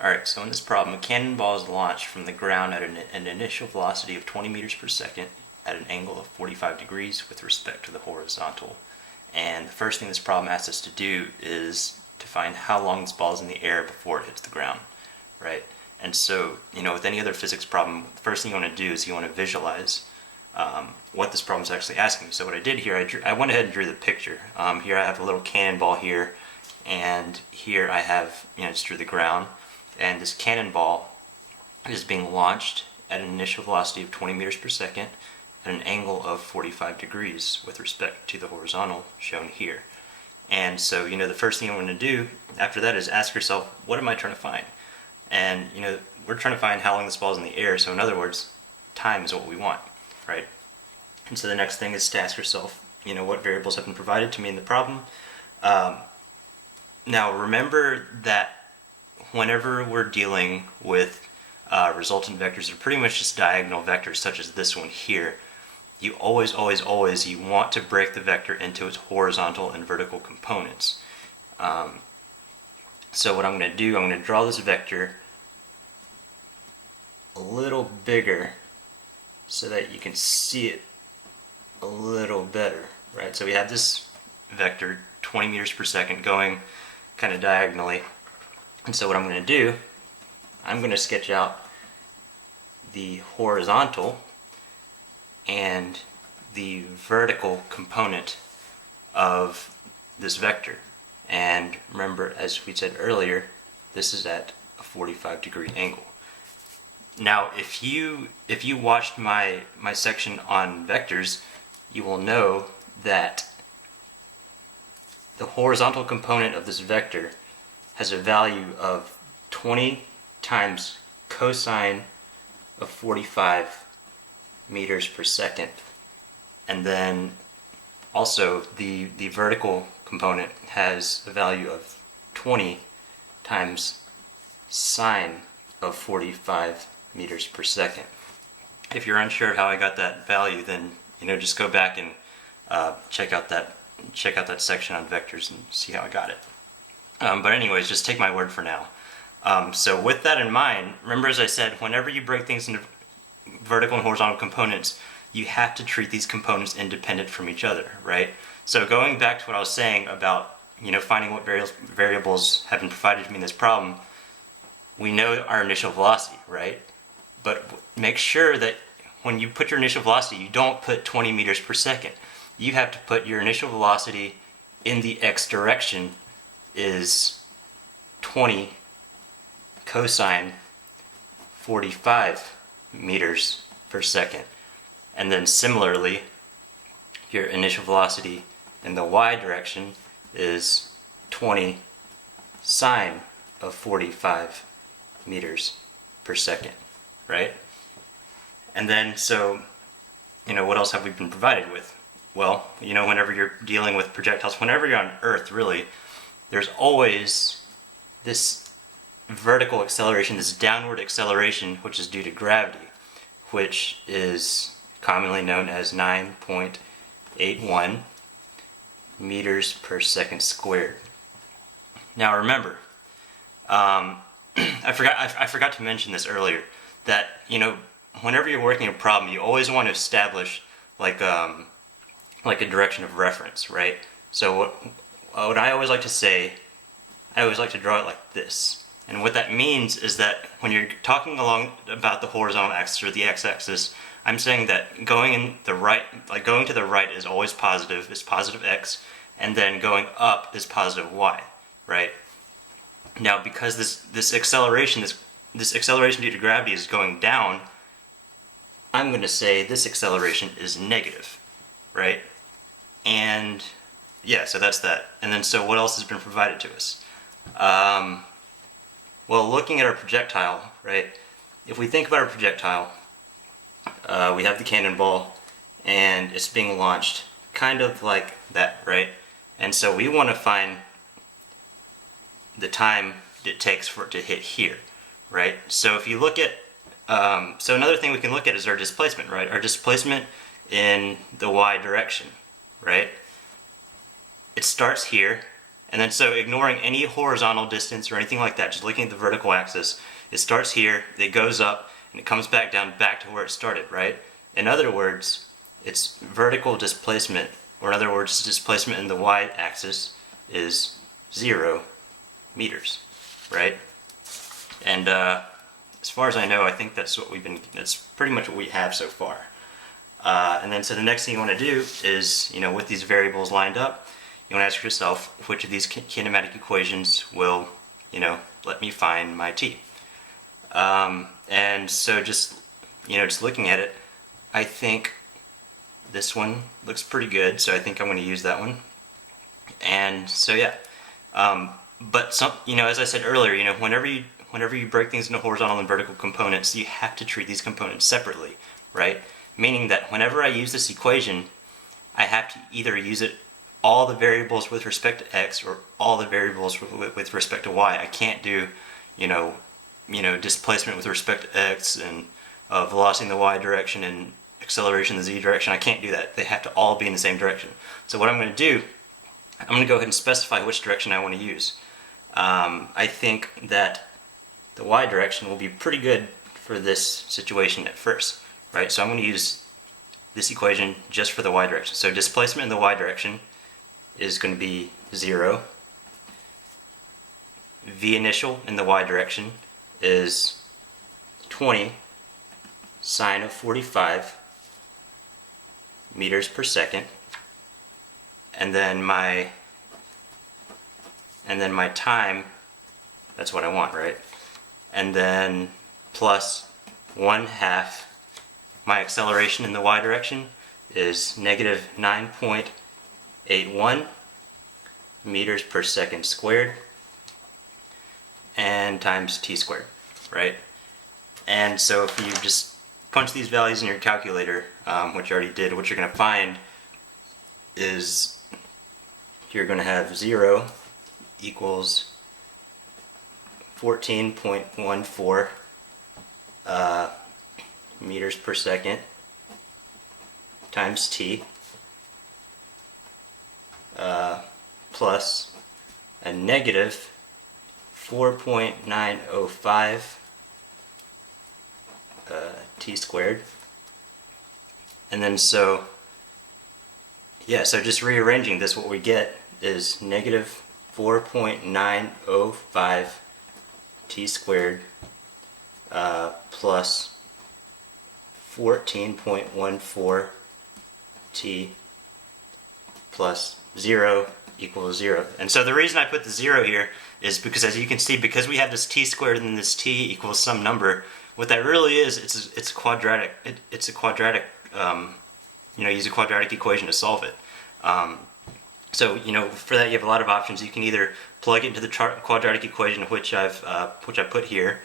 Alright, so in this problem, a cannonball is launched from the ground at an initial velocity of 20 meters per second at an angle of 45 degrees with respect to the horizontal. And the first thing this problem asks us to do is to find how long this ball is in the air before it hits the ground, right? And so, with any other physics problem, the first thing you want to do is you want to visualize what this problem is actually asking. So what I did here, I went ahead and drew the picture. Here I have a little cannonball here, and here I have, just drew the ground. And this cannonball is being launched at an initial velocity of 20 meters per second at an angle of 45 degrees with respect to the horizontal shown here. And so, the first thing I'm going to do after that is ask yourself, what am I trying to find? And, we're trying to find how long this ball is in the air. So in other words, time is what we want, right? And so the next thing is to ask yourself, what variables have been provided to me in the problem. Now remember that whenever we're dealing with resultant vectors, they're pretty much just diagonal vectors, such as this one here. You always you want to break the vector into its horizontal and vertical components. So what I'm going to do, I'm going to draw this vector a little bigger so that you can see it a little better, right? So we have this vector 20 meters per second going kind of diagonally. And so what I'm going to do, I'm going to sketch out the horizontal and the vertical component of this vector. And remember, as we said earlier, this is at a 45-degree angle. Now, if you watched my section on vectors, you will know that the horizontal component of this vector has a value of 20 times cosine of 45 meters per second. And then also the vertical component has a value of 20 times sine of 45 meters per second. If you're unsure of how I got that value, then just go back and check out that section on vectors and see how I got it. But anyways, just take my word for now. So with that in mind, remember, as I said, whenever you break things into vertical and horizontal components, you have to treat these components independent from each other, right? So going back to what I was saying about finding what variables have been provided to me in this problem, we know our initial velocity, right? But make sure that when you put your initial velocity, you don't put 20 meters per second. You have to put your initial velocity in the x direction is 20 cosine 45 meters per second. And then similarly, your initial velocity in the y direction is 20 sine of 45 meters per second, right? And then, so, what else have we been provided with? Well, whenever you're dealing with projectiles, whenever you're on Earth, really, there's always this vertical acceleration, this downward acceleration, which is due to gravity, which is commonly known as 9.81 meters per second squared. Now remember, I forgot to mention this earlier, that whenever you're working a problem, you always want to establish like a direction of reference, right? So what I always like to say, I always like to draw it like this. And what that means is that when you're talking along about the horizontal axis or the x-axis, I'm saying that going to the right is always positive, is positive x, and then going up is positive y, right? Now, because this acceleration due to gravity is going down, I'm going to say this acceleration is negative, right? And yeah, so that's that. And then, so what else has been provided to us? Well, looking at our projectile, right? If we think about our projectile, we have the cannonball, and it's being launched kind of like that, right? And so we want to find the time it takes for it to hit here, right? So if you look at, so another thing we can look at is our displacement, right? Our displacement in the y direction, right? It starts here, And then so ignoring any horizontal distance or anything like that, just looking at the vertical axis, it starts here, it goes up, and it comes back down back to where it started, right? In other words, its vertical displacement, or in other words, displacement in the y-axis is 0 meters, right? And as far as I know, I think that's pretty much what we have so far. And then so the next thing you want to do is, with these variables lined up, you want to ask yourself which of these kinematic equations will, let me find my t. And so just looking at it, I think this one looks pretty good, so I think I'm going to use that one. And so yeah, but as I said earlier, whenever you break things into horizontal and vertical components, you have to treat these components separately, right? Meaning that whenever I use this equation, I have to either use it all the variables with respect to x or all the variables with respect to y. I can't do, displacement with respect to x and velocity in the y direction and acceleration in the z direction. I can't do that. They have to all be in the same direction. So what I'm going to do, I'm going to go ahead and specify which direction I want to use. I think that the y direction will be pretty good for this situation at first, right? So I'm going to use this equation just for the y direction. So displacement in the y direction is going to be 0. V initial in the y direction is 20 sine of 45 meters per second, and then my time, that's what I want, right? And then plus 1/2 my acceleration in the y direction is negative 9.81 meters per second squared, and times t squared, right? And so if you just punch these values in your calculator, which you already did, what you're going to find is you're going to have 0 equals 14.14 meters per second times t plus a negative 4.905 t squared. And then so just rearranging this, what we get is negative 4.905 t squared plus 14.14 t plus 0 equals 0. And so the reason I put the 0 here is because, as you can see, because we have this t squared and then this t equals some number, what that really is, it's quadratic. It's a quadratic. Use a quadratic equation to solve it. So for that you have a lot of options. You can either plug it into the quadratic equation, which I've put here,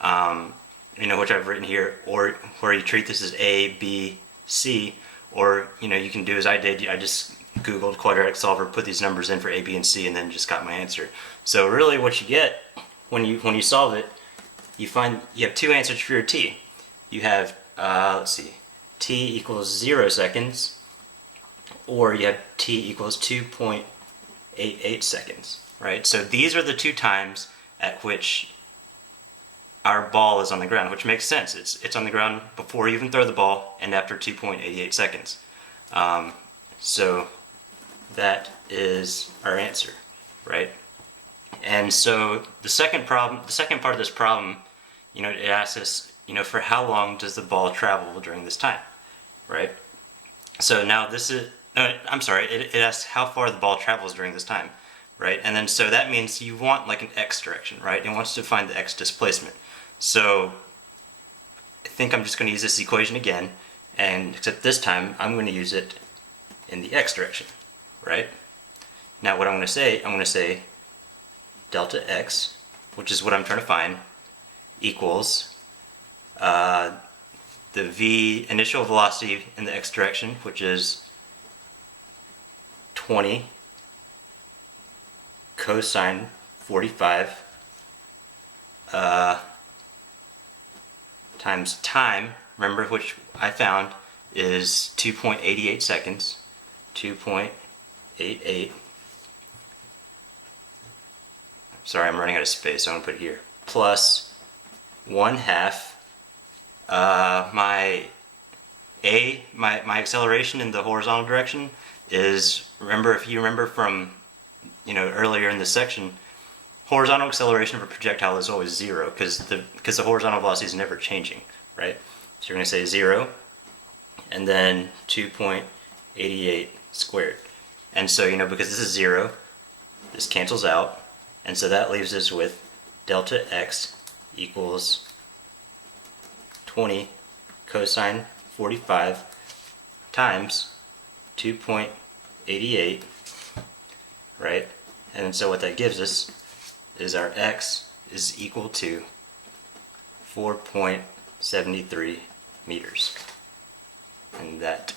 which I've written here, or where you treat this as a, b, c, or you can do as I did. I just Googled quadratic solver, put these numbers in for a, b, and c, and then just got my answer. So really, what you get when you solve it, you find you have two answers for your t. You have let's see, t equals 0 seconds, or you have t equals 2.88 seconds, right? So these are the two times at which our ball is on the ground, which makes sense. It's on the ground before you even throw the ball and after 2.88 seconds. So that is our answer, right? And so the second part of this problem, it asks us, for how long does the ball travel during this time, right? So now this is, it asks how far the ball travels during this time, right? And then so that means you want like an x direction, right? It wants to find the x displacement. So I think I'm just going to use this equation again, and except this time I'm going to use it in the x direction, right? Now what I'm going to say delta x, which is what I'm trying to find, equals the v initial velocity in the x direction, which is 20 cosine 45 times time, remember, which I found is 2.88 seconds, 2.88 sorry, I'm running out of space, so I'm going to put it here, plus 1/2 my acceleration in the horizontal direction is, remember, if you remember from, earlier in this section, horizontal acceleration of a projectile is always 0 because the horizontal velocity is never changing, right? So you're going to say 0 and then 2.88 squared. And so, because this is 0, this cancels out, and so that leaves us with delta x equals 20 cosine 45 times 2.88, right? And so what that gives us is our x is equal to 4.73 meters. And that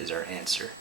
is our answer.